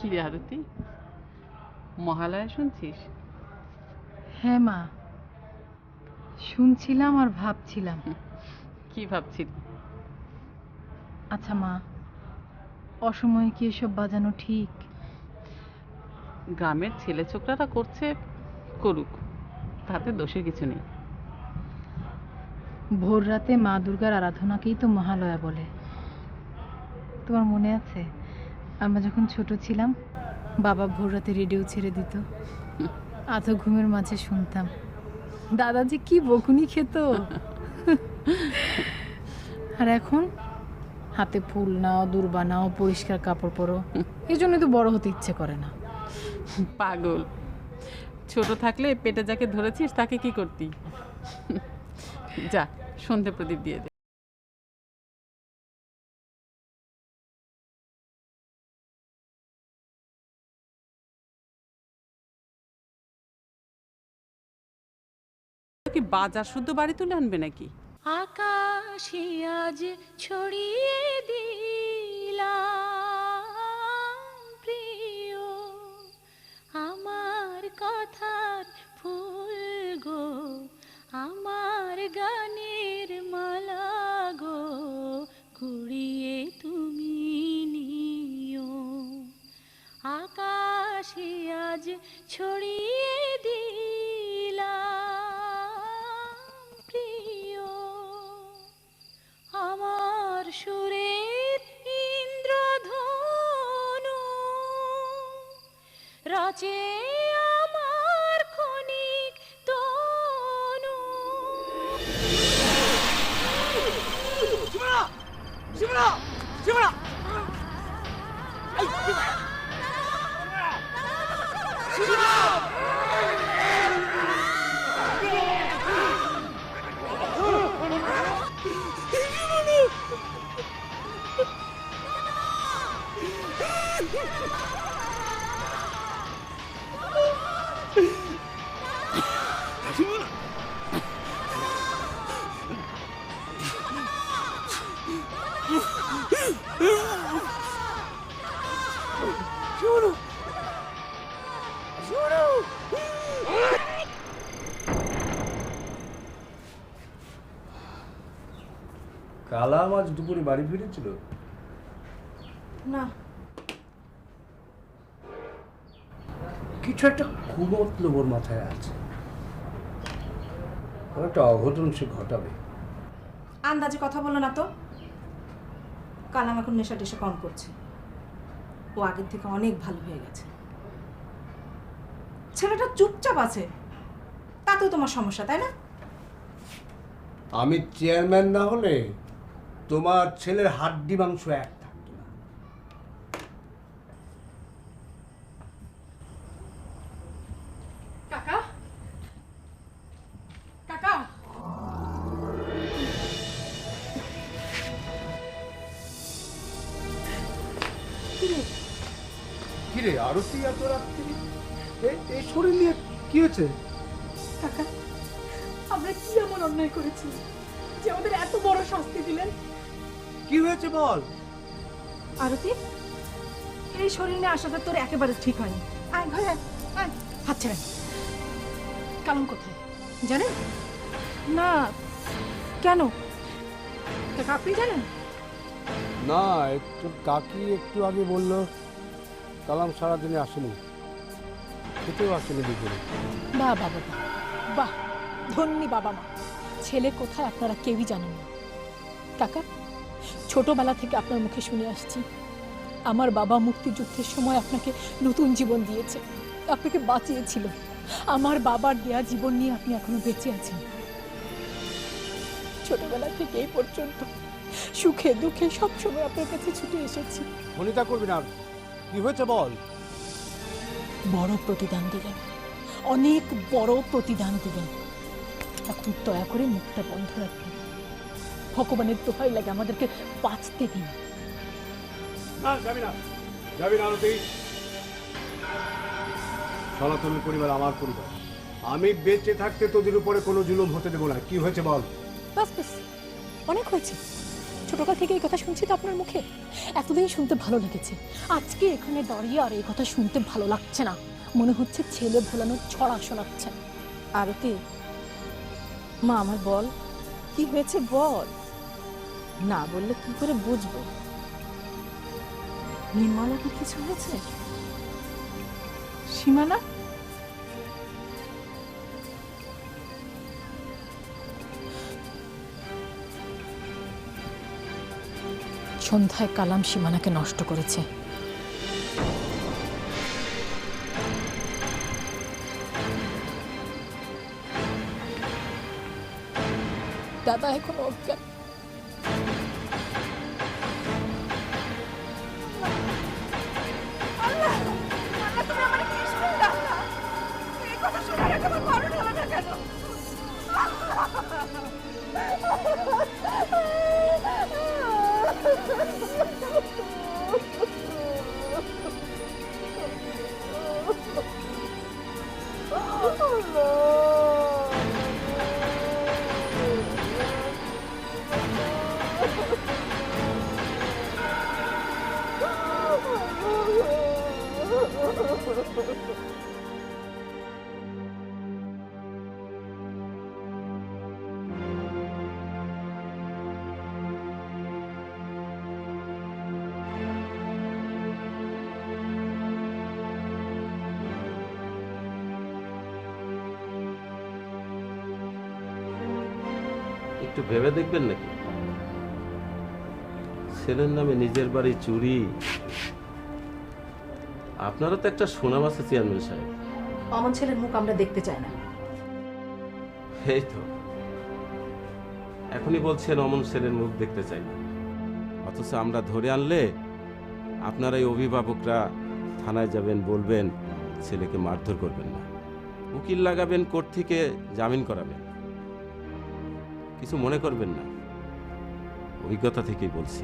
কি রে আরতি, মহালয়া শুনছিস? হ্যাঁ মা, শুনছিলাম আর ভাবছিলাম। কি ভাবছিস? আচ্ছা মা, অসময়ে কি এসব বাজানো ঠিক? গ্রামের ছেলে ছোকরারা করছে, করুক, তাতে দোষের কিছু নেই। ভোর রাতে মা দুর্গার আরাধনাকেই তো মহালয়া বলে। তোমার মনে আছে আমরা যখন ছোট ছিলাম, বাবা ভোর রাতে রেডিও ছেড়ে দিত, আধো ঘুমের মাঝে শুনতাম। দাদাজি কি বকুনি খেত। আর এখন হাতে ফুল নাও, দূর বানাও, পরিষ্কার কাপড় পরো, এই জন্য তো বড় হতে ইচ্ছে করে না। পাগল, ছোট থাকলে পেটে যাকে ধরেছিস তাকে কি করতি? যা, সন্ধে প্রদীপ দিয়ে দে। কি বাজার শুদ্ধ বাড়ি তুলে আনবে নাকি? আকাশে আজ ছড়িয়ে দিলাম প্রিয় আমার কথার ফুল গো, আমার গানের মালা গো, কুড়িয়ে তুমি নিও। আকাশে আজ ছড়িয়ে দিলাম প্রিয় আমার সুরের ইন্দ্রধনু, রাচে আমার ক্ষণিক তনু। শিবরা! শিবরা! শিবরা! কালাম আজ দুপুরে বাড়ি ফিরেছিল না, কিছু একটা কুমতলব ওর মাথায় আছে, একটা অঘটন সে ঘটাবে। আন্দাজে কথা বলো না তো। কালাম এখন নেশা টেশা কম করছে, ও আগের থেকে অনেক ভালো হয়ে গেছে। ছেলেটা চুপচাপ আছে, তাতেও তোমার সমস্যা, তাই না? আমি চেয়ারম্যান না হলে তোমার ছেলের হাড্ডি মাংস এক থাকতো না। কাকা, কাকা, কিরে আরতি এত রাত্রি, এই শরীর নিয়ে কি হয়েছে? কাকা, আমরা কি এমন অন্যায় করেছি যে আমাদের এত বড় শাস্তি দিলেন? কি হয়েছে বল। আরতি, এই শরীর নিয়ে আসাটা তোর একেবারে ঠিক হয়নি। আয় ঘরে আয়। হাত ছেড়েন। কালাম কোথায় জানেন? না, কেন কাকা আপনি জানেন? না, একটু কাকি একটু আগে বললো কালাম সারাদিনে আসেনি, খেতেও আসেনি দুপুরে। বাহ বাবা বাহ, বাহ, ধন্যী বাবা মা। ছেলে কোথায় আপনারা কেউই জানেন না। কাকা, ছোটবেলা থেকে আপনার মুখে শুনে আসছি আমার বাবা মুক্তিযুদ্ধের সময় আপনাকে নতুন জীবন দিয়েছে, আপনাকে বাঁচিয়েছিল। আমার বাবার দেয়া জীবন নিয়ে আপনি এখনো বেঁচে আছেন। ছোটবেলা থেকে এই পর্যন্ত সুখে দুঃখে সবসময় আপনার কাছে ছুটে এসেছি। ফোনিতা করবি না, কি হয়েছে বল। বড় প্রতিদান দিলেন, অনেক বড় প্রতিদান দিলেন। এখন দয়া করে মুখটা বন্ধ রাখবেন। ভগবানের দোহাই লাগে আমাদেরকে বাঁচতে দিন। না, যাবি না, যাবি না আরতি। সনাতনী পরিবার আমার পরিবার, আমি বেঁচে থাকতে তোদের উপরে কোনো জুলুম হতে দেবো না। কি হয়েছে বল। বাস বাস, অনেক হয়েছে। ছোটকাল থেকে এই কথা শুনছি তো আপনার মুখে, এতদিন শুনতে ভালো লেগেছে, আজকে এখানে দাঁড়িয়ে আর এই কথা শুনতে ভালো লাগছে না। মনে হচ্ছে ছেলে ভোলানোর ছড়া শোনাচ্ছেন। আরতি, মা আমার বল, কি হয়েছে বল, না বললে কি করে বুঝবো? নির্মলাকে কিছু হয়েছে? সীমানা, সন্ধ্যায় কালাম সীমানাকে নষ্ট করেছে। দাদা এখন অজ্ঞান। একটু ভেবে দেখবেন নাকি? ছেলের নামে নিজের বাড়ি চুরি। আপনারও তো একটা সুনাম আছে চেয়ারম্যান সাহেব। অমন ছেলের মুখ আমরা দেখতে চাই না। এই তো এখনই বলছেন অমন ছেলের মুখ দেখতে চাই না, অথচ আমরা ধরে আনলে আপনারা এই অভিভাবকরা থানায় যাবেন, বলবেন ছেলেকে মারধর করবেন না, উকিল লাগাবেন, কোর্ট থেকে জামিন করাবেন। কিছু মনে করবেন না, অভিজ্ঞতা থেকেই বলছি।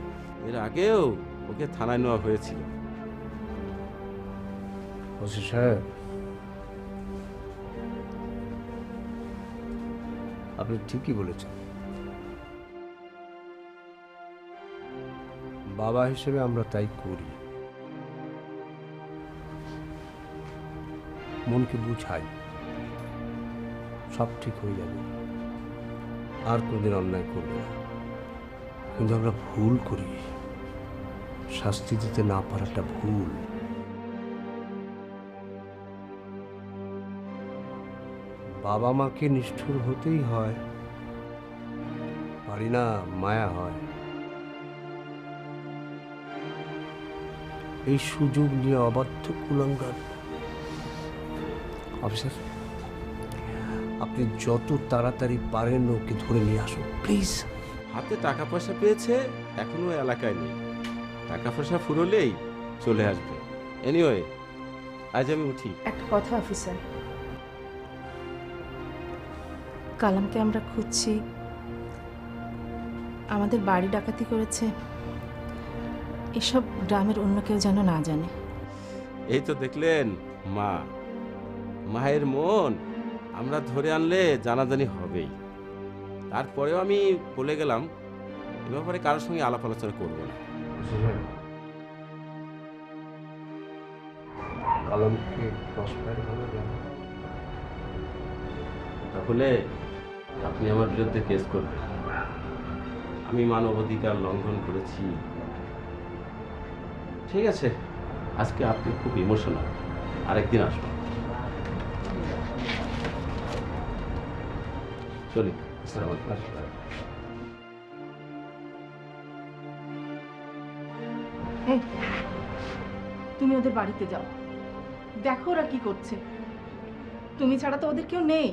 এর আগেও ওকে থানায় নেওয়া হয়েছিল। ওসি সাহেব, আপনি ঠিকই বলেছেন। বাবা হিসেবে আমরা তাই করি, মনকে বুঝাই, সব ঠিক হয়ে যাবে, আর কোনদিন অন্যায় করবে না। কিন্তু আমরা ভুল করি, শাস্তি দিতে না পারাটা ভুল। বাবা মাকে নিষ্ঠুর হতেই হয়, পারি না, মায়া হয়। এই সুযোগ নিয়ে অবাধ্য কুলাঙ্গার। অফিসার, আপনি যত তাড়াতাড়ি পারেন ওকে ধরে নিয়ে আসুন প্লিজ। হাতে টাকা পয়সা পেয়েছে, এখনো এলাকায় নেই। টাকা পয়সা ফুরলেই চলে আসবে। এনিওয়ে, আজ আমি উঠি। একটা কথা অফিসার, কালামকে আমরা খুঁজছি, আমাদের বাড়ি ডাকাতি করেছে, এসব গ্রামের অন্য কেউ যেন না জানে। এই তো দেখলেন মা, মায়ের মন। আমরা ধরে আনলে জানাজানি হবেই। তারপরেও আমি বলে গেলাম এ ব্যাপারে কারোর সঙ্গে আলাপ আলোচনা করবো না। তাহলে আপনি আমার বিরুদ্ধে কেস করবেন, আমি মানবাধিকার লঙ্ঘন করেছি। ঠিক আছে, আজকে আপনি খুব ইমোশনাল, আরেকদিন আসবেন। চলি। তুমি ওদের বাড়িতে যাও, দেখো ওরা কি করছে। তুমি ছাড়া তো ওদের কেউ নেই।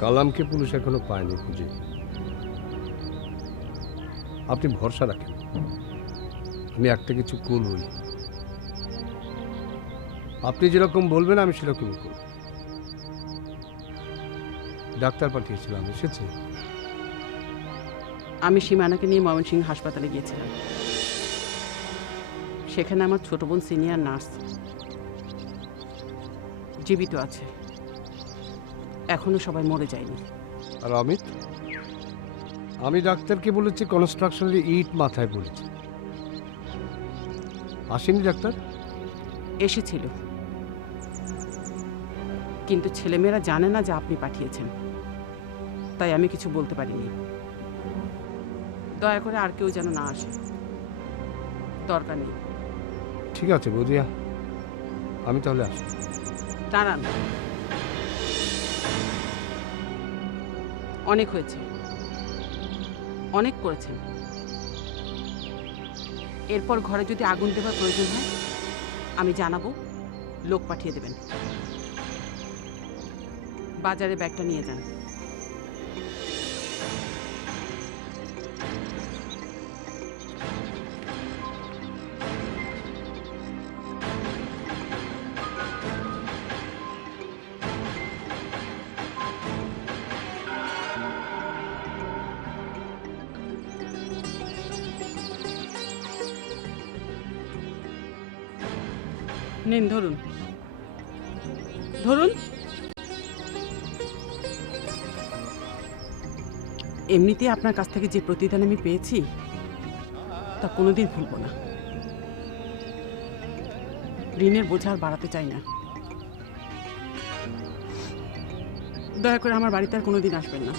কালামকে পুলিশ এখনো পায়নি খুঁজে। আপনি ভরসা রাখেন, আমি একটা কিছু করবই। আপনি যেরকম বলবেন আমি সেরকমই করব। ডাক্তার পাঠিয়েছিলাম, এসেছে? আমি সীমানাকে নিয়ে ময়মনসিংহ হাসপাতালে গিয়েছিলাম। সেখানে আমার ছোট বোন সিনিয়র নার্স জীবিত আছে, এখনো সবাই মরে যায়নি। আর অমিত? আমি ডাক্তারকে বলেছি কনস্ট্রাকশনের ইট মাথায় পড়েছে। আসেনি ডাক্তার? এসেছিল, কিন্তু ছেলেমেয়েরা জানে না যে আপনি পাঠিয়েছেন, তাই আমি কিছু বলতে পারিনি। দয়া করে আর কেউ যেন না আসে, দরকার নেই। ঠিক আছে বৌদিয়া, আমি তাহলে আসি। দাঁড়ান, অনেক হয়েছে, অনেক করেছেন। এরপর ঘরে যদি আগুন দেবার প্রয়োজন হয় আমি জানাবো, লোক পাঠিয়ে দেবেন। বাজারে ব্যাগটা নিয়ে যান। নিন, ধরুন ধরুন। এমনিতে আপনার কাছ থেকে যে প্রতিদান আমি পেয়েছি তা কোনোদিন ভুলব না। ঋণের বোঝা আর বাড়াতে চাই না। দয়া করে আমার বাড়িতে আর কোনোদিন আসবেন না।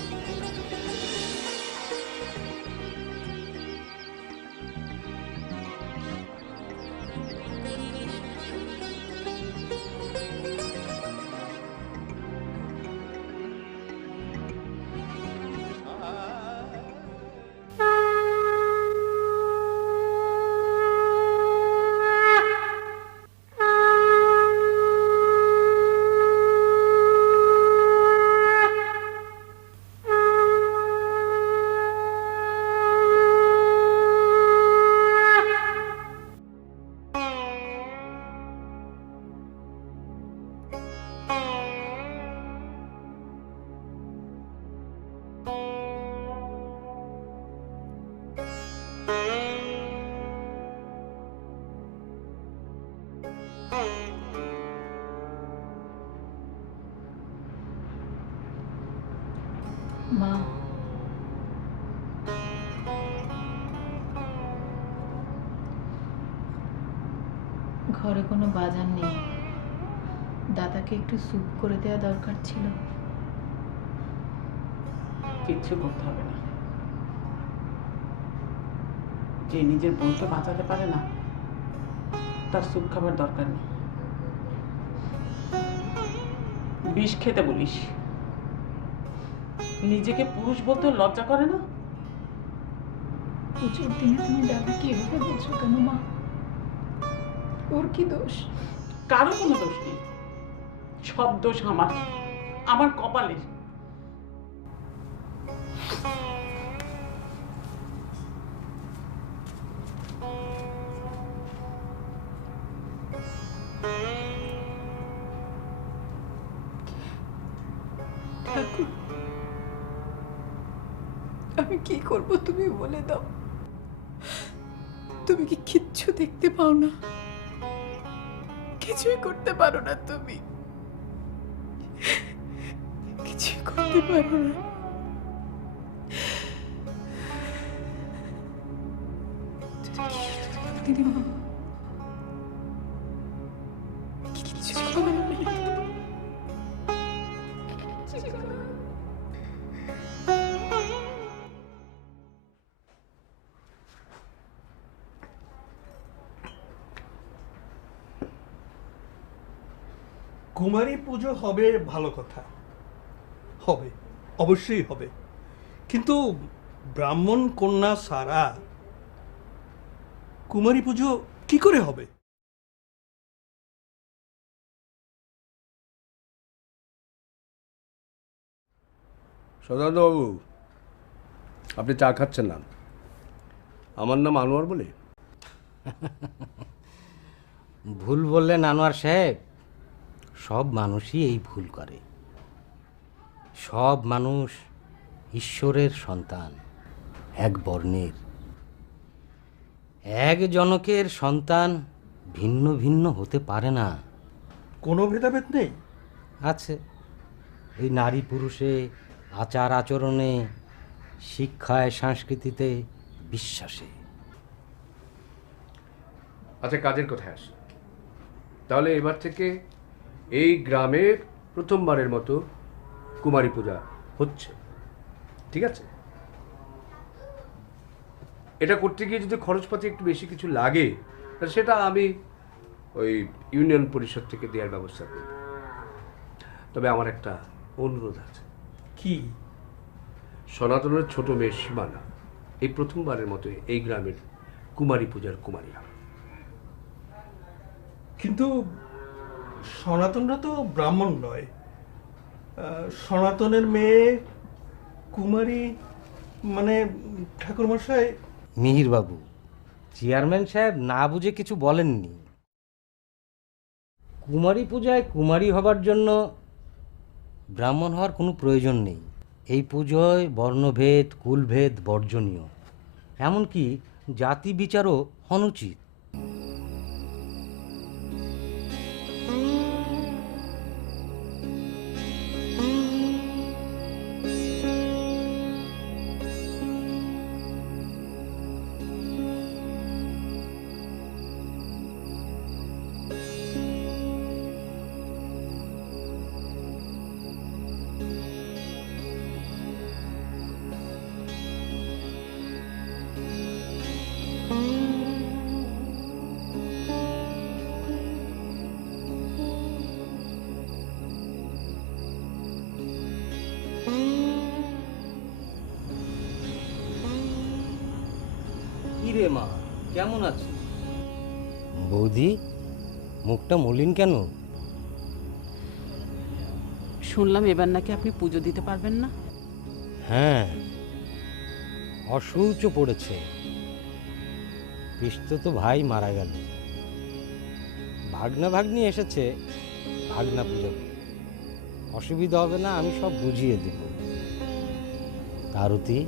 মা, ঘরে কোনো বাজার নেই, দাদাকে একটু স্যুপ করে দেওয়া দরকার ছিল। কিচ্ছু করতে হবে না। যে নিজের বোনকে বাঁচাতে পারে না তার স্যুপ খাবার দরকার নেই। বিষ খেতে বলিস? নিজেকে পুরুষ বলতে লজ্জা করে না? পুজোর দিনে তুমি দাদাকে এভাবে বলছো কেন মা? ওর কি দোষ? কারো কোনো দোষ নেই, সব দোষ আমার, আমার কপালের। ঠাকুর, আমি কি করব তুমি বলে দাও। তুমি কি কিচ্ছু দেখতে পাও না? কিছুই করতে পারো না তুমি, কিছুই করতে পারো না। দিদিমা, কিচ্ছু করো না। কুমারী পুজো হবে, ভালো কথা, হবে, অবশ্যই হবে, কিন্তু ব্রাহ্মণ কন্যা সারা কুমারী পুজো কি করে হবে? সদানন্দবাবু, আপনি চা খাচ্ছেন না? আমার নাম আনোয়ার বলে। ভুল বললেন আনোয়ার সাহেব। সব মানুষই এই ভুল করে। সব মানুষ ঈশ্বরের সন্তান, এক বর্ণের। এক জনকের সন্তান ভিন্ন ভিন্ন হতে পারে না। কোনো ভেদাভেদ নেই? আছে, এই নারী পুরুষে, আচার আচরণে, শিক্ষায়, সংস্কৃতিতে, বিশ্বাসে। আচ্ছা, কাজের কথায় আসি। তাহলে এবার থেকে এই গ্রামে প্রথমবারের মতো কুমারী পূজা হচ্ছে, ঠিক আছে? এটা করতে গিয়ে যদি খরচপাতি একটু বেশি কিছু লাগে, তাহলে সেটা আমি ওই ইউনিয়ন পরিষদ থেকে দেওয়ার ব্যবস্থা করব। তবে আমার একটা অনুরোধ আছে। কি? সনাতনের ছোট মেয়ে সীমানা এই প্রথমবারের মতো এই গ্রামের কুমারী পূজার কুমারী হবে। কিন্তু সনাতনরা তো ব্রাহ্মণ নয়। সনাতনের মেয়ে কুমারী মানে ঠাকুরমশাই। মিহিরবাবু, চেয়ারম্যান সাহেব না বুঝে কিছু বলেননি। কুমারী পূজায় কুমারী হবার জন্য ব্রাহ্মণ হওয়ার কোনো প্রয়োজন নেই। এই পুজোয় বর্ণভেদ, কুলভেদ বর্জনীয়, এমনকি জাতি বিচারও অনুচিত। কিরে মা, কেমন আছিস? বৌদি, মুখটা মলিন কেন? শুনলাম এবার নাকি আপনি পুজো দিতে পারবেন না। হ্যাঁ, অসৌচ পড়েছে। পিস্ত ভাই মারা গেল। ভাগনা ভাগ্নি এসেছে ভাগনা পুজো। অসুবিধা হবে না, আমি সব বুঝিয়ে দেব। আরতি,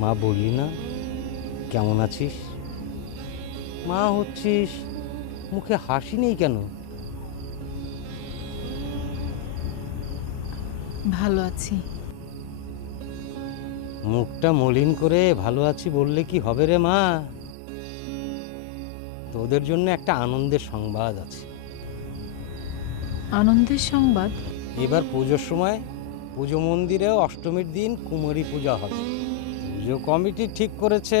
মা বললি না কেমন আছিস? মা হচ্ছিস, মুখে হাসি নেই কেন? ভালো আছি। মুখটা মলিন করে ভালো আছি বললে কি হবে রে মা? তোদের জন্য একটা আনন্দের সংবাদ আছে। আনন্দের সংবাদ? এবার পুজোর সময় পুজো মন্দিরেও অষ্টমীর দিন কুমারী পূজা হবে। পুজো কমিটি ঠিক করেছে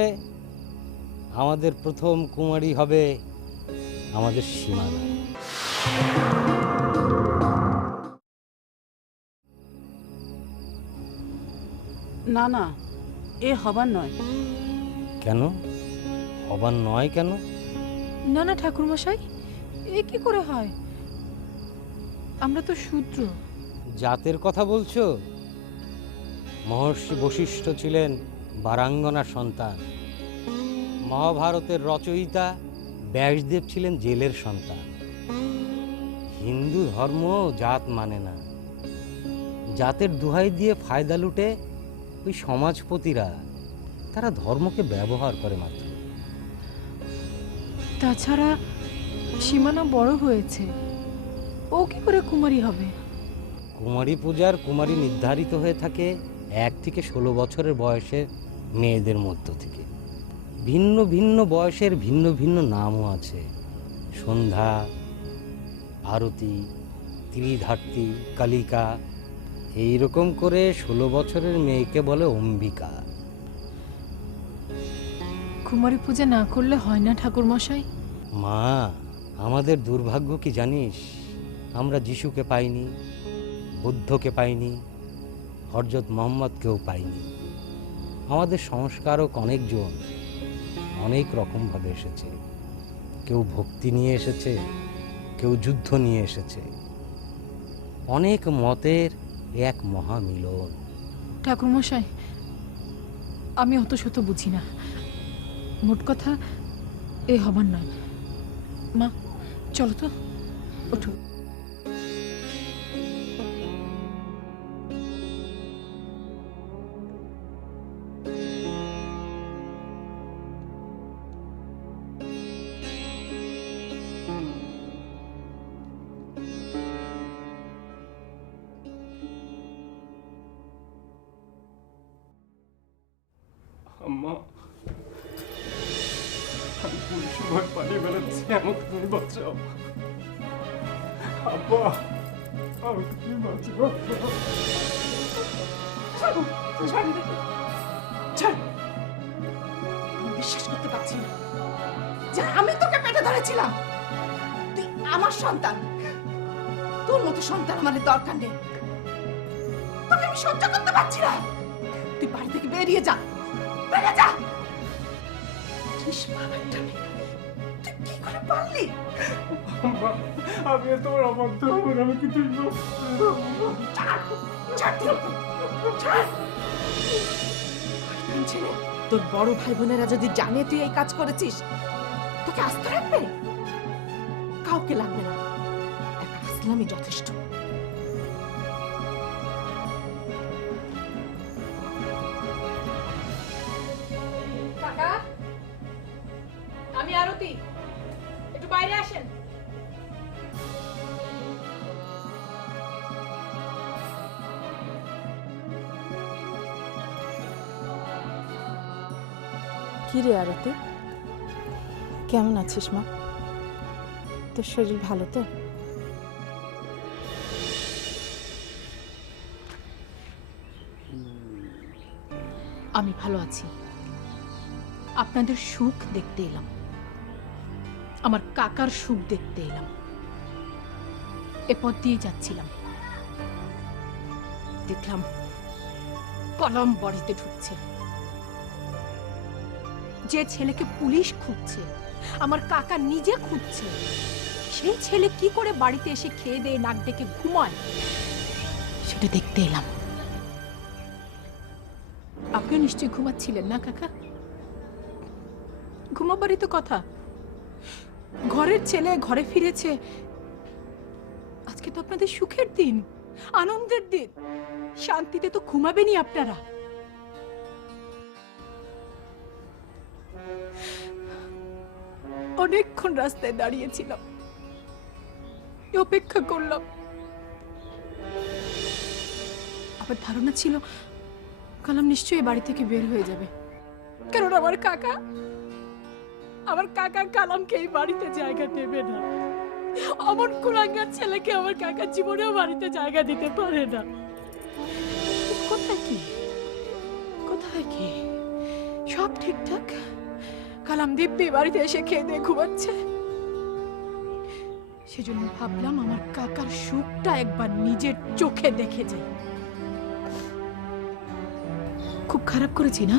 আমাদের প্রথম কুমারী হবে আমাদের সীমানা। না না, এ হবার নয়। কেন হবার নয়? কেন? না না ঠাকুরমশাই, এ কি করে হয়? আমরা তো শূদ্র। জাতের কথা বলছো? মহর্ষি বশিষ্ঠ ছিলেন বারাঙ্গনার সন্তান। মহাভারতের রচয়িতা ব্যাসদেব ছিলেন জেলের সন্তান। হিন্দু ধর্ম জাত মানে না। জাতের দোহাই দিয়ে ফায়দা লুটে ওই সমাজপতিরা, তারা ধর্মকে ব্যবহার করে মাত্র। তাছাড়া সীমানা বড় হয়েছে, ও কি করে কুমারী হবে? কুমারী পূজার কুমারী নির্ধারিত হয়ে থাকে 1 থেকে 16 বছরের বয়সের মেয়েদের মধ্য থেকে। ভিন্ন ভিন্ন বয়সের ভিন্ন ভিন্ন নামও আছে। সন্ধ্যা, আরতি, ত্রিধাত্রী, কালিকা, এইরকম করে 16 বছরের মেয়েকে বলে অম্বিকা। কুমারী পূজা না করলে হয় না ঠাকুরমশাই? মা, আমাদের দুর্ভাগ্য কি জানিস? আমরা যিশুকে পাইনি, বুদ্ধকে পাইনি, হযরত মুহাম্মদকেও পাইনি। আমাদের সংস্কারক অনেকজন অনেক রকমভাবে এসেছে। কেউ ভক্তি নিয়ে এসেছে, কেউ যুদ্ধ নিয়ে এসেছে। অনেক মতের এক মহামিলন। ঠাকুরমশাই, আমি অত শত বুঝি না। মোট কথা এ হবার নয়। মা চলো তো, ওঠো। আম্মা, আমি পুলিশের ভয় পালিয়ে বেড়াচ্ছি, আমাকে তুমি বাঁচাও। আব্বা, আমাকে তুমি বাঁচাও। বিশ্বাস করতে পারছি না যে আমি তোকে পেটে ধরেছিলাম। তুই আমার সন্তান, তোর মতো সন্তান আমার দরকার নেই। তোকে আমি সহ্য করতে পারছি না। তুই বাড়ি থেকে বেরিয়ে যা, বেরিয়ে যা। তুই কি করে পারলি? আম্মা, আমি তোমার অবাধ্য হব না, আমি কিছুই তোর বড় ভাই বোনেরা যদি জানে তুই এই কাজ করেছিস, তোকে আস্ত রাখবে? কাউকে লাগবে না, একা আসলামই যথেষ্ট। কাকা, আমি আরতি, একটু বাইরে আসেন। কি রে আরতি, কেমন আছিস মা? তোর শরীর ভালো তো? আমি ভালো আছি। আপনাদের সুখ দেখতে এলাম, আমার কাকার সুখ দেখতে এলাম। এ পথ দিয়ে যাচ্ছিলাম, দেখলাম কলম বাড়িতে ঢুকছে। যে ছেলেকে পুলিশ খুঁজছে, আমার কাকা নিজে খুঁজছে, সেই ছেলে কি করে বাড়িতে এসে খেয়ে দিয়ে নাক ডেকে ঘুমায়, সেটা দেখতে এলাম। আপনিও নিশ্চয়ই ঘুমাচ্ছিলেন না কাকা? ঘুমাবারই তো কথা। ঘরের ছেলে ঘরে ফিরেছে। আজকে তো আপনাদের সুখের দিন, আনন্দের দিন। শান্তিতে তো ঘুমাবেনই আপনারা। অনেকক্ষণ রাস্তায় দাঁড়িয়েছিলাম, অপেক্ষা করলাম। আমার ধারণা ছিল কালাম নিশ্চয়ই বাড়ি থেকে বের হয়ে যাবে, কারণ আমার কাকা কালামকে এই বাড়িতে জায়গা দেবে না। অমন কুলাঙ্গার ছেলেকে আমার কাকা জীবনেও বাড়িতে জায়গা দিতে পারে না। কোথায় কি সব ঠিকঠাক। কালাম দিব্যি বাড়িতে এসে খেয়ে দিয়ে ঘুমাচ্ছে। সেজন্য ভাবলাম আমার কাকার সুখটা একবার নিজের চোখে দেখে যাই। খুব খারাপ করেছি না?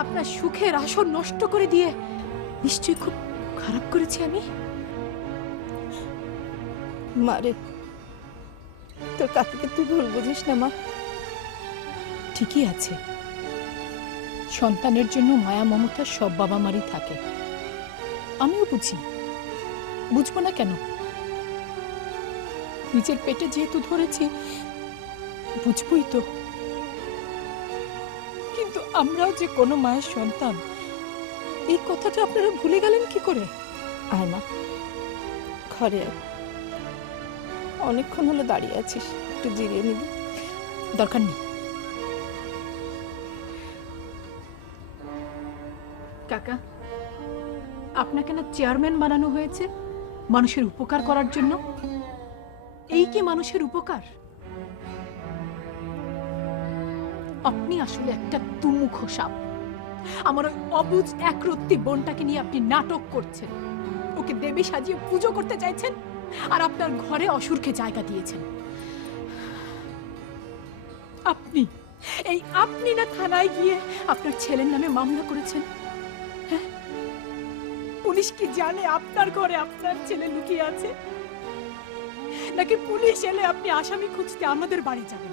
আপনার সুখের আসর নষ্ট করে দিয়ে নিশ্চয়ই খুব খারাপ করেছি আমি। মারে, তোর কাকাকে তুই ভুল বুঝিস না মা। ঠিকই আছে, সন্তানের জন্য মায়া মমতা সব বাবা মারই থাকে। আমিও বুঝি, বুঝবো না কেন? নিজের পেটে যেহেতু ধরেছি, বুঝবই তো। কিন্তু আমরাও যে কোনো মায়ের সন্তান, এই কথাটা আপনারা ভুলে গেলেন কি করে? আয় মা, ঘরে আয়। অনেকক্ষণ হলো দাঁড়িয়ে আছিস, একটু জিরিয়ে নিবি। দরকার নেই কাকা, আপনাকে না চেয়ারম্যান বানানো হয়েছে মানুষের উপকার করার জন্য? এই কি মানুষের উপকার? আপনি আসলে একটা দুমুখ সাপ। আমার ওই অবুঝ একরত্তি বোনটাকে নিয়ে আপনি নাটক করছেন, ওকে দেবী সাজিয়ে পুজো করতে চাইছেন, আর আপনার ঘরে অসুরকে জায়গা দিয়েছেন। আপনি না থানায় গিয়ে আপনার ছেলের নামে মামলা করেছেন? হ্যাঁ, পুলিশ কি জানে আপনার ঘরে আপনার ছেলে লুকিয়ে আছে? নাকি পুলিশ এলে আপনি আসামি খুঁজতে আমাদের বাড়ি যাবেন?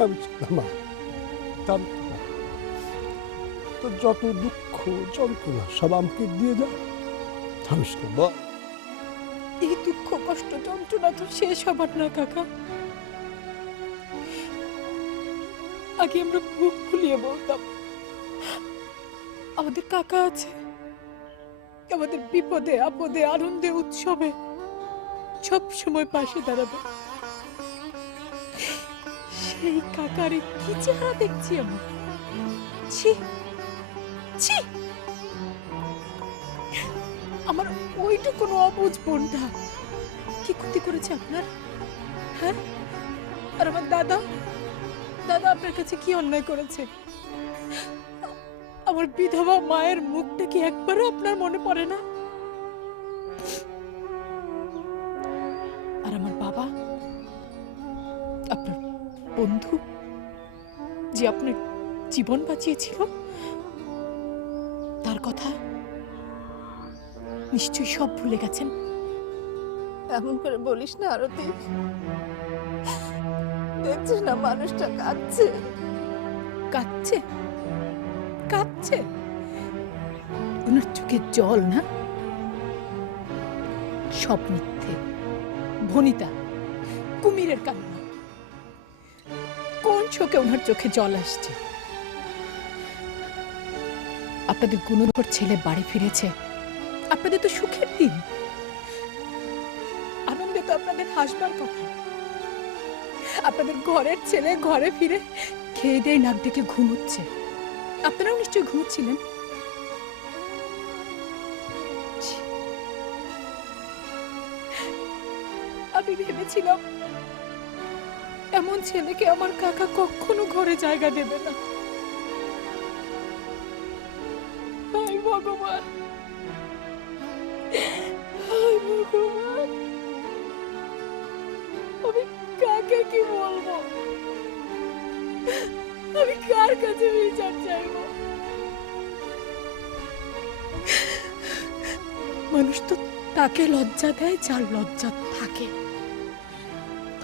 থামিস না মা, থাম না। তোর যত দুঃখ যন্ত্রণা সব আমাকে দিয়ে যা, থামিস না বল। এই দুঃখ কষ্ট যন্ত্রণা তো শেষ হবার না কাকা। আগে আমরা মুখ ফুলিয়ে বলতাম আমাদের কাকা আছে, আমাদের বিপদে আপদে আনন্দে উৎসবে সব সময় পাশে দাঁড়াবে। সেই কাকারে কি চেহারা দেখছি আমি! ছি ছি, আমার ওইটুকু অবুঝ বোনটা কি ক্ষতি করেছে আপনার? হ্যাঁ, আর আমার দাদা দাদা আপনার কাছে কি অন্যায় করেছে? আমার বিধবা মায়ের মুখটা কি একবারও আপনার মনে পড়ে না? আর আমার বাবা, আপনার বন্ধু যে আপনার জীবন বাঁচিয়েছিল, তার কথা নিশ্চয়ই সব ভুলে গেছেন। এমন করে বলিস না আরতি, দেখছিস না মানুষটা কাঁদছে। কাঁদছে কাঁদছে, ওনার চোখে জল না, সব মিথ্যে, ভনিতা, কুমিরের কান্না। কোন চোখে ওনার চোখে জল আসছে? আপনাদের গুণধর ছেলে বাড়ি ফিরেছে, আপনাদের তো সুখের দিন, আনন্দে তো আপনাদের হাসবার কথা। আপনাদের ঘরের ছেলে ঘরে ফিরে খেয়ে দিয়ে নাক ডেকে ঘুমোচ্ছে, আপনারাও নিশ্চয়ই ঘুমোচ্ছিলেন। আমি ভেবেছিলাম এমন ছেলেকে আমার কাকা কখনো ঘরে জায়গা দেবে না। হায় ভগবান, হায় ভগবান, আমি কাকে কি বলবো? আমি কার কাছে বিচার চাইবো? মানুষ তো তাকে লজ্জা দেয় যার লজ্জা থাকে।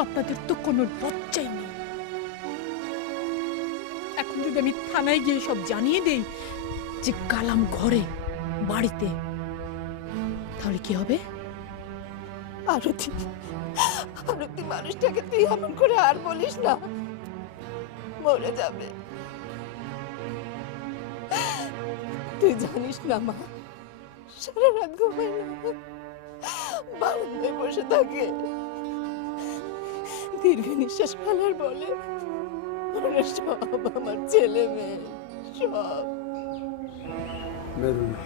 আপনাদের তো কোনো লজ্জাই নেই। এখন যদি আমি থানায় গিয়ে সব জানিয়ে দেই যে কালাম ঘরে বাড়িতে, তাহলে কি হবে? আরতি, আরতি, মানুষটাকে তুই এমন করে আর বলিস না, মরে যাবে। তুই জানিস না মা, সারা রাত ঘুমায় না, বারান্দায় বসে থাকে, দীর্ঘ নিঃশ্বাস ফেলার বলে ওরা সব আমার ছেলে মেয়ে, সব।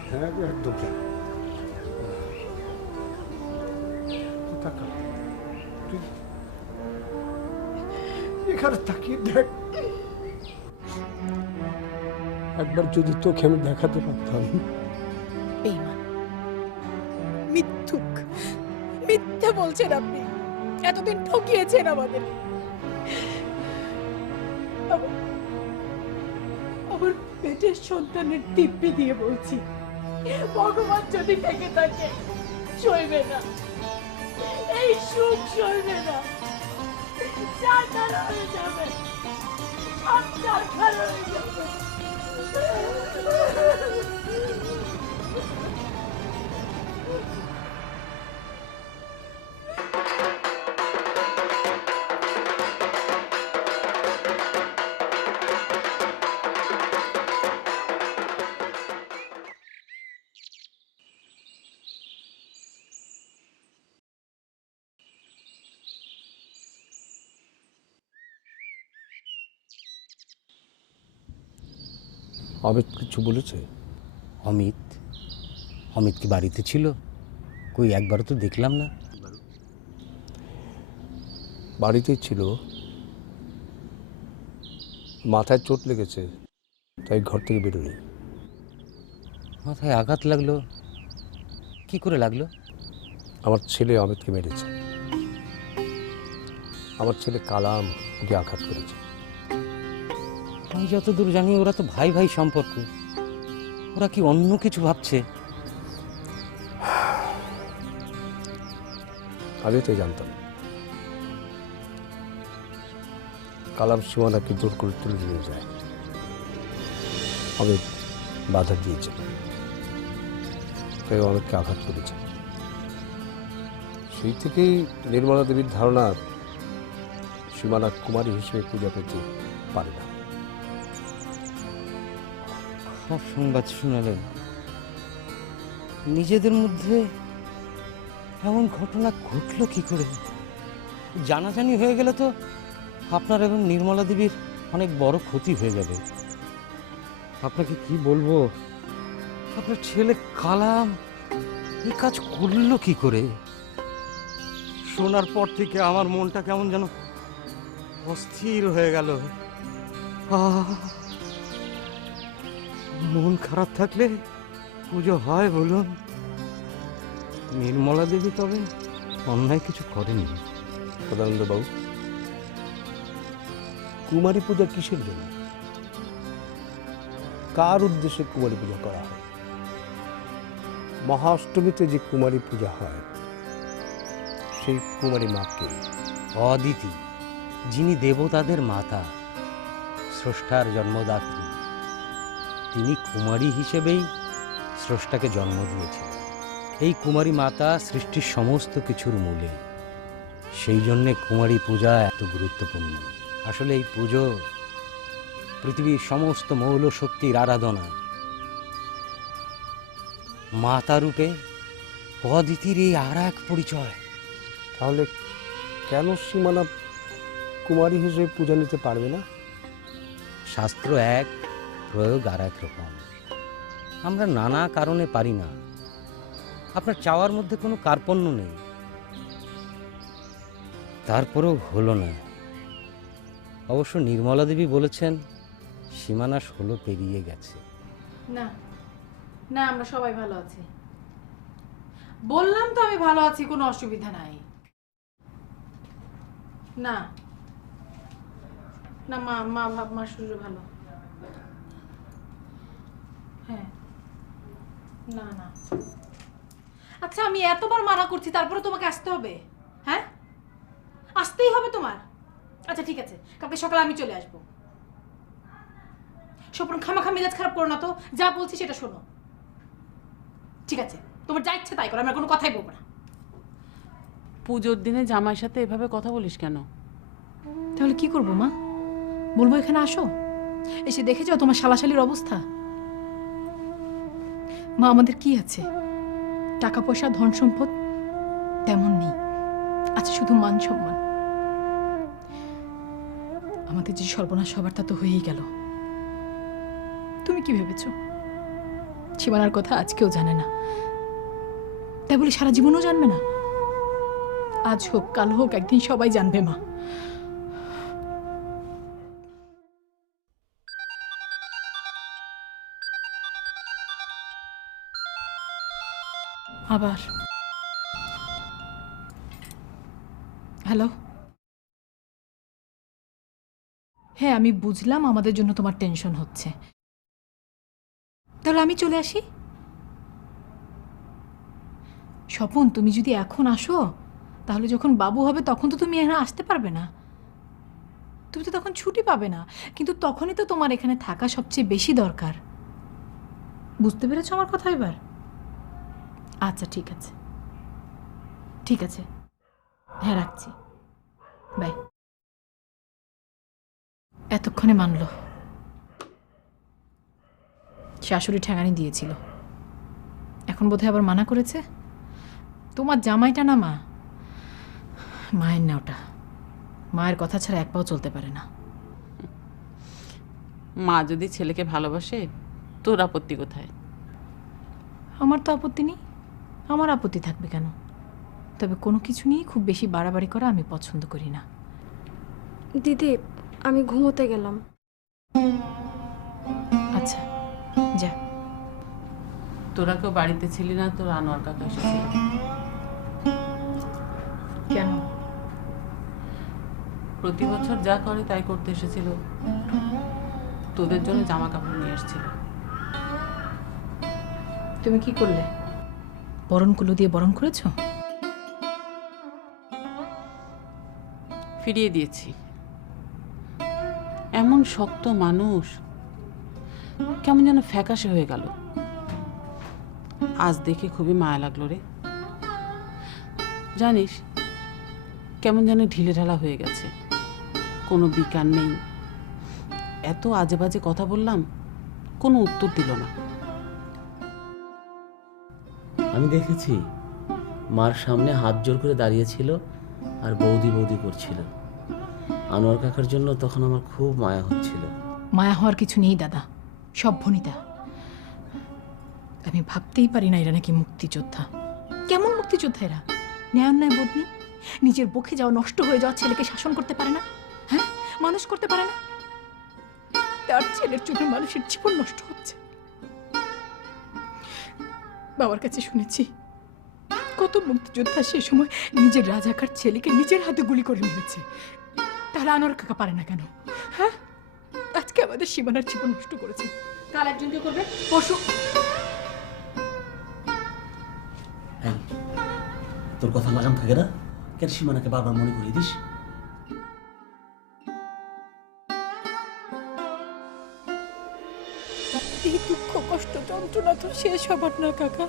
হ্যাঁ একদম তাকা, তুই এখানে তাকিয়ে দেখ। একবার যদি তোকে আমি দেখাতে পারতাম। বেঈমান, মিথ্যুক, মিথ্যে বলছেন আপনি। এতদিন ঠকিয়েছেন আমাদের। আমার পেটের সন্তানের দিব্যি দিয়ে বলছি, ভগবান যদি থেকে থাকে সইবে না, এই সুখ সইবে না, চারখানা হয়ে যাবে, সব চারখানা হয়ে যাবে। অমিত কিছু বলেছে? অমিত? অমিত কি বাড়িতে ছিল? কই একবারও তো দেখলাম না। বাড়িতেই ছিল, মাথায় চোট লেগেছে, তাই ঘর থেকে বেরোনি। মাথায় আঘাত লাগলো? কি করে লাগলো? আমার ছেলে অমিতকে মেরেছে। আমার ছেলে কালাম ওকে আঘাত করেছে। আমি যতদূর জানি ওরা তো ভাই ভাই সম্পর্ক, ওরা কি অন্য কিছু ভাবছে? আগে তো জানতাম। কালাম সীমানাকে জোর করে তুলে নিয়ে যায়। আমি বাধা দিয়েছি, তাই অনেককে আঘাত করেছে। সেই থেকেই নির্মলা দেবীর ধারণা সীমানা কুমারী হিসেবে পূজা পেতে পারে না। খারাপ সংবাদ শোনালেন। নিজেদের মধ্যে এমন ঘটনা ঘটলো কি করে? জানাজানি হয়ে গেলে তো আপনার এবং নির্মলা দেবীর অনেক বড় ক্ষতি হয়ে যাবে। আপনাকে কি বলবো, আপনার ছেলে কালাম এই কাজ করলো কি করে? শোনার পর থেকে আমার মনটা কেমন যেন অস্থির হয়ে গেল। মন খারাপ থাকলে পুজো হয় বলুন? নির্মলা দেবী তবে অন্যায় কিছু করেনি। সদানন্দ বাবু, কুমারী পূজা কিসের জন্য, কার উদ্দেশ্যে কুমারী পূজা করা হয়? মহাষ্টমীতে যে কুমারী পূজা হয় সেই কুমারী মাকে অদিতি, যিনি দেবতাদের মাতা, স্রষ্টার জন্মদাত্রী, তিনি কুমারী হিসেবেই স্রষ্টাকে জন্ম দিয়েছিলেন। এই কুমারী মাতা সৃষ্টির সমস্ত কিছুর মূলে, সেই জন্যে কুমারী পূজা এত গুরুত্বপূর্ণ। আসলে এই পুজো পৃথিবীর সমস্ত মৌল শক্তির আরাধনা। মাতা রূপে অদিতির এই আর এক পরিচয়। তাহলে কেন সীমানা কুমারী হিসেবে পূজা নিতে পারবে না? শাস্ত্র এক, প্রয়োগ আর এক রকম। আমরা নানা কারণে পারি না। আপনার চাওয়ার মধ্যে কোনো কার্পণ্য নেই, তারপরেও হলো না। অবশ্য নির্মলা দেবী বলেছেন সীমানা 16 পেরিয়ে গেছে। না না, আমরা সবাই ভালো আছি। বললাম তো আমি ভালো আছি, কোনো অসুবিধা নাই। না না, মা শরীর ভালো। হ্যাঁ, না না। আচ্ছা, আমি এতবার মানা করছি, তারপরে তোমাকে আসতে হবে? হ্যাঁ, আসতেই হবে তোমার? আচ্ছা ঠিক আছে, কালকে সকালে আমি চলে আসবো। স্বপন, খামাখা মেজাজ খারাপ করো না তো, যা বলছি সেটা শোনো। ঠিক আছে, তোমার যা ইচ্ছে তাই করো, আমরা কোনো কথাই বলবো না। পুজোর দিনে জামাইয়ের সাথে এভাবে কথা বলিস কেন? তাহলে কি করবো মা? বলবো এখানে আসো, এসে দেখে যাও তোমার শালাশালির অবস্থা। মা, আমাদের কি আছে? টাকা পয়সা, ধন সম্পদ তেমন নেই, আছে শুধু মান সম্মান। আমাদের যে সর্বনাশ হবার তা তো হয়েই গেল। তুমি কি ভেবেছ সীমানার কথা আজকেও জানে না, তাই বলে সারা জীবনও জানবে না? আজ হোক কাল হোক একদিন সবাই জানবে মা। আবার হ্যালো। হ্যাঁ, আমি বুঝলাম আমাদের জন্য তোমার টেনশন হচ্ছে। তাহলে আমি চলে আসি। স্বপন, তুমি যদি এখন আসো তাহলে যখন বাবু হবে তখন তো তুমি এখানে আসতে পারবে না। তুমি তো তখন ছুটি পাবে না, কিন্তু তখনই তো তোমার এখানে থাকা সবচেয়ে বেশি দরকার। বুঝতে পেরেছো আমার কথা এবার? আচ্ছা ঠিক আছে, ঠিক আছে, হ্যাঁ রাখছি, বাই। এতক্ষণে মানলো। শাশুড়ি ঠেঙানি দিয়েছিল, এখন বোধহয় আবার মানা করেছে। তোমার জামাইটা না মা, মায়ের না ওটা। মায়ের কথা ছাড়া এক পাও চলতে পারে না। মা যদি ছেলেকে ভালোবাসে, তোর আপত্তি কোথায়? আমার তো আপত্তি নেই, আমার আপত্তি থাকবে কেন? তবে কোনো কিছু নিয়ে খুব বেশি বাড়াবাড়ি করা আমি পছন্দ করি না। দিদি, আমি ঘুমোতে গেলাম। আচ্ছা যা। তোরা কেউ বাড়িতে ছিলি না? তোর আনোয়ার কাকা এসেছিল। কেন? প্রতি বছর যা করে তাই করতে এসেছিল। তোদের জন্য জামা কাপড় নিয়ে এসেছিল। তুমি কি করলে? বরণগুলো দিয়ে বরণ করেছো? ফিরিয়ে দিয়েছি। কেমন শক্ত মানুষ, কেমন যেন ফ্যাকাশে হয়ে গেল। আজ দেখে খুবই মায়া লাগলো রে। জানিস, কেমন যেন ঢিলে ঢালা হয়ে গেছে, কোনো বিকার নেই। এত আজে বাজে কথা বললাম, কোনো উত্তর দিল না। আমি দেখেছি মার সামনে হাত জোর করে দাঁড়িয়েছিল আর বৌদি বৌদি করছিল। আনোয়ার কাকার জন্য তখন আমার খুব মায়া হচ্ছিল। মায়া হওয়ার কিছু নেই দাদা, সব ভনিতা। আমি ভাবতেই পারি না এরা নাকি মুক্তিযোদ্ধা। কেমন মুক্তিযোদ্ধা এরা? ন্যায় বোধ নেই, নিজের বকে যাওয়া নষ্ট হয়ে যাওয়া ছেলেকে শাসন করতে পারে না, হ্যাঁ, মানুষ করতে পারে না। তার ছেলের জন্য মানুষের জীবন নষ্ট হচ্ছে। বাবার কাছে শুনেছি কত মুক্তিযোদ্ধা সে সময় নিজের রাজাকার ছেলেকে নিজের হাতে গুলি করে মেরেছে। তাহলে আনোয়ার কাকা পারে না কেন? হ্যাঁ, আজকে আমাদের সীমানার জীবন নষ্ট করেছে, কাল একজনকে করবে, পশু। তোর কথা লাগাম থাকে না কেন? সীমানাকে বারবার মনে করিয়ে দিস। এই দুঃখ কষ্ট যন্ত্রণা তো শেষ হবার না কাকা।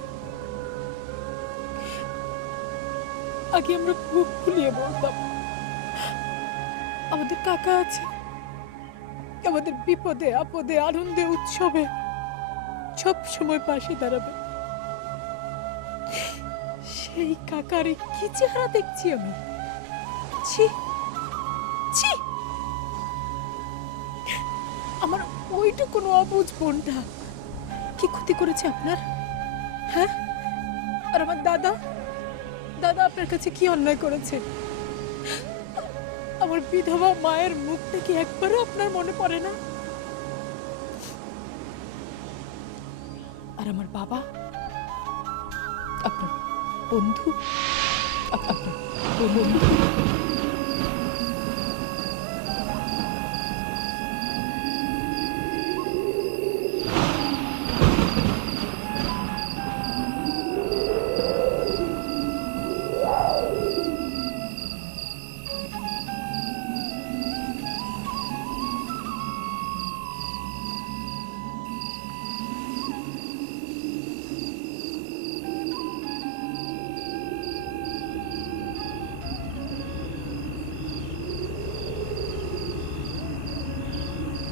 আগে আমরা বুক ফুলিয়ে বলতাম আমাদের কাকা আছে, আমাদের বিপদে আপদে আনন্দে উৎসবে সব সময় পাশে দাঁড়াবে। সেই কাকারে কি চেহারা দেখছি আমি! ছি ছি, আমার ওইটুকু অবুঝ বোনটা কি ক্ষতি করেছে আপনার? হ্যাঁ, আর আমার দাদা দাদা আপনার কাছে কি অন্যায় করেছে? আমার বিধবা মায়ের মুখটা কি একবারও আপনার মনে পড়ে না? আর আমার বাবা আপনার বন্ধু, আপনার বন্ধু।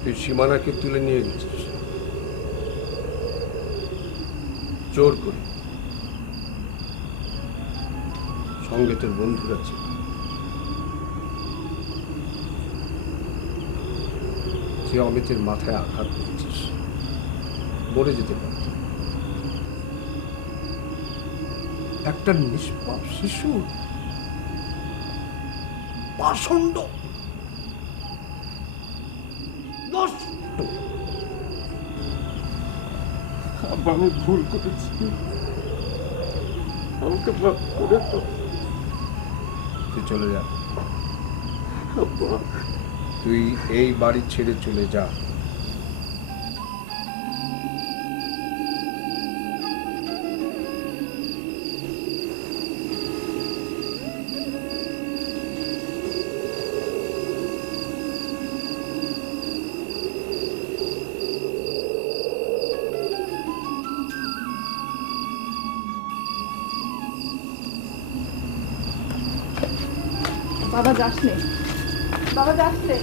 তুই সীমানাকে তুলে নিয়ে গেছিস জোর করে, সঙ্গে তোর বন্ধুরা ছিল। তুই অমিতের মাথায় আঘাত করেছিস, মরে যেতে পারত। একটা নিষ্পাপ শিশু পাষণ্ড আমি ভুল করেছি, আমাকে মাফ করে দাও। তুই চলে যা, তুই এই বাড়ি ছেড়ে চলে যা। বাবা যাস নে, বাবা যাস নে।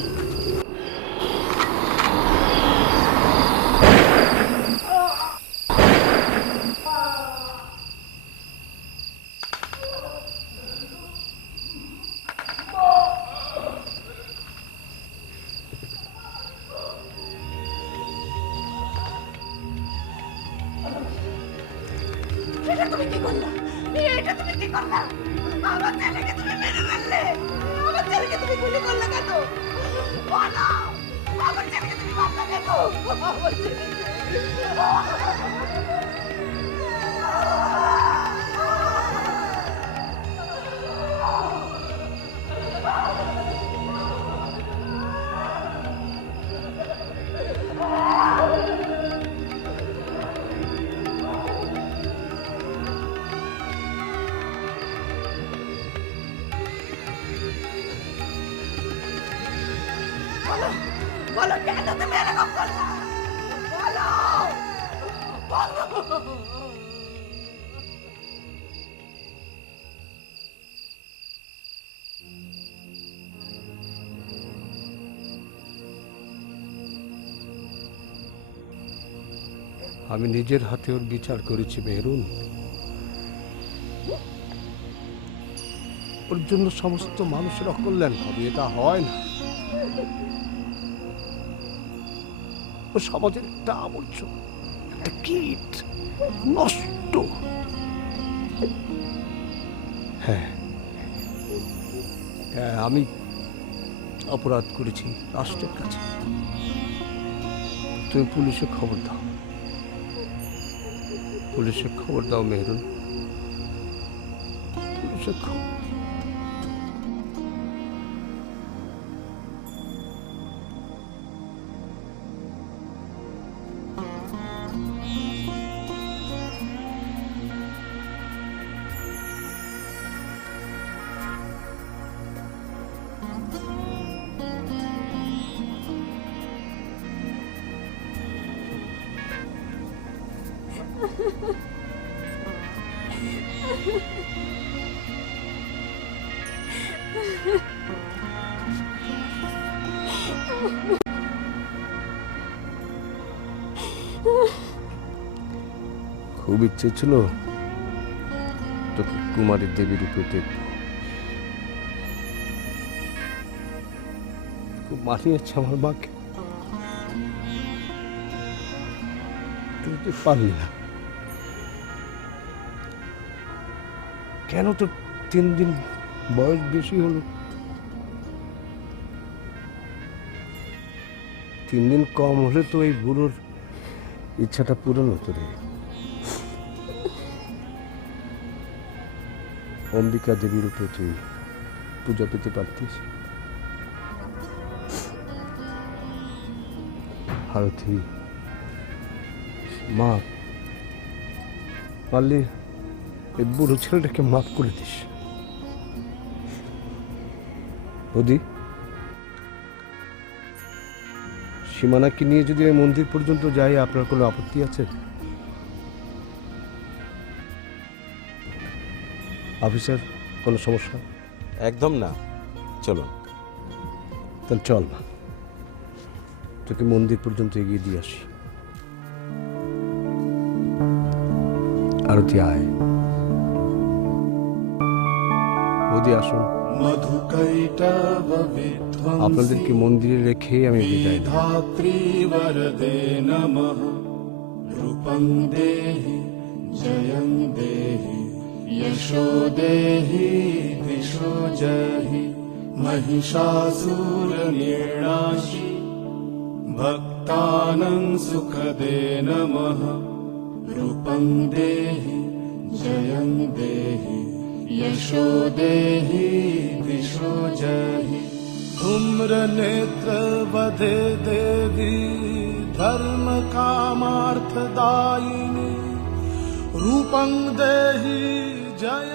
এটা তুমি কি করলা? এটা তুমি কি করলা? আমার ছেলেকে তুমি মেরে ফেললে, আমার ছেলেকে তুমি গুলি করলে কেন? বলো, আমার ছেলেকে তুমি মারলে কেন? আমার বলো বলো কেন তুমি এরকম করলে? বলো বলো। আমি নিজের হাতে ওর বিচার করেছি মেহরুন। ওর জন্য সমস্ত মানুষের অকল্যাণ হবে, এটা হয় না। ও সমাজের একটা আবর্জনা, একটা কীট, নষ্ট। হ্যাঁ হ্যাঁ, আমি অপরাধ করেছি রাষ্ট্রের কাছে। তুমি পুলিশে খবর দাও, পুলিশে খবর দাও মেহরুন, পুলিশে খবর। খুব ইচ্ছে ছিল তোকে কুমারী দেবী রূপে দেখব, খুব মানিয়েছে আমার মাকে, কিন্তু পারলি না। কেন তোর 3 দিন বয়স বেশি হলো? 3 দিন কম হলে তো এই বুড়োর ইচ্ছাটা পূরণ হতো রে। অম্বিকা দেবীর রূপে তুই পূজা পেতে পারতিস। ভারতী মা, পারলে এই বুড়ো ছেলেটাকে মাফ করে দিস। বৌদি, সীমানাকে নিয়ে যদি আমি মন্দির পর্যন্ত যাই, আপনার কোনো আপত্তি আছে? অফিসার, কোনো সমস্যা? একদম না, চলো। তাহলে চল না, তোকে মন্দির পর্যন্ত এগিয়ে দিয়ে আসি। আরতি আয়। বৌদি আসুন। আপনাদেরকে মন্দিরে রেখে আমি বিদায় নিই। ধাত্রীবরদে নমঃ। রূপং দেহি জয়ং দেহি यशो देहि दिशो जहि महिषासुरनिर्णाशि भक्तानां सुखदे नमः। रूपं देहि जयं देहि यशो देहि दिशो जहि। धूम्रनेत्रवधे देवी धर्म कामार्थदायिनी। रूपं देहि जय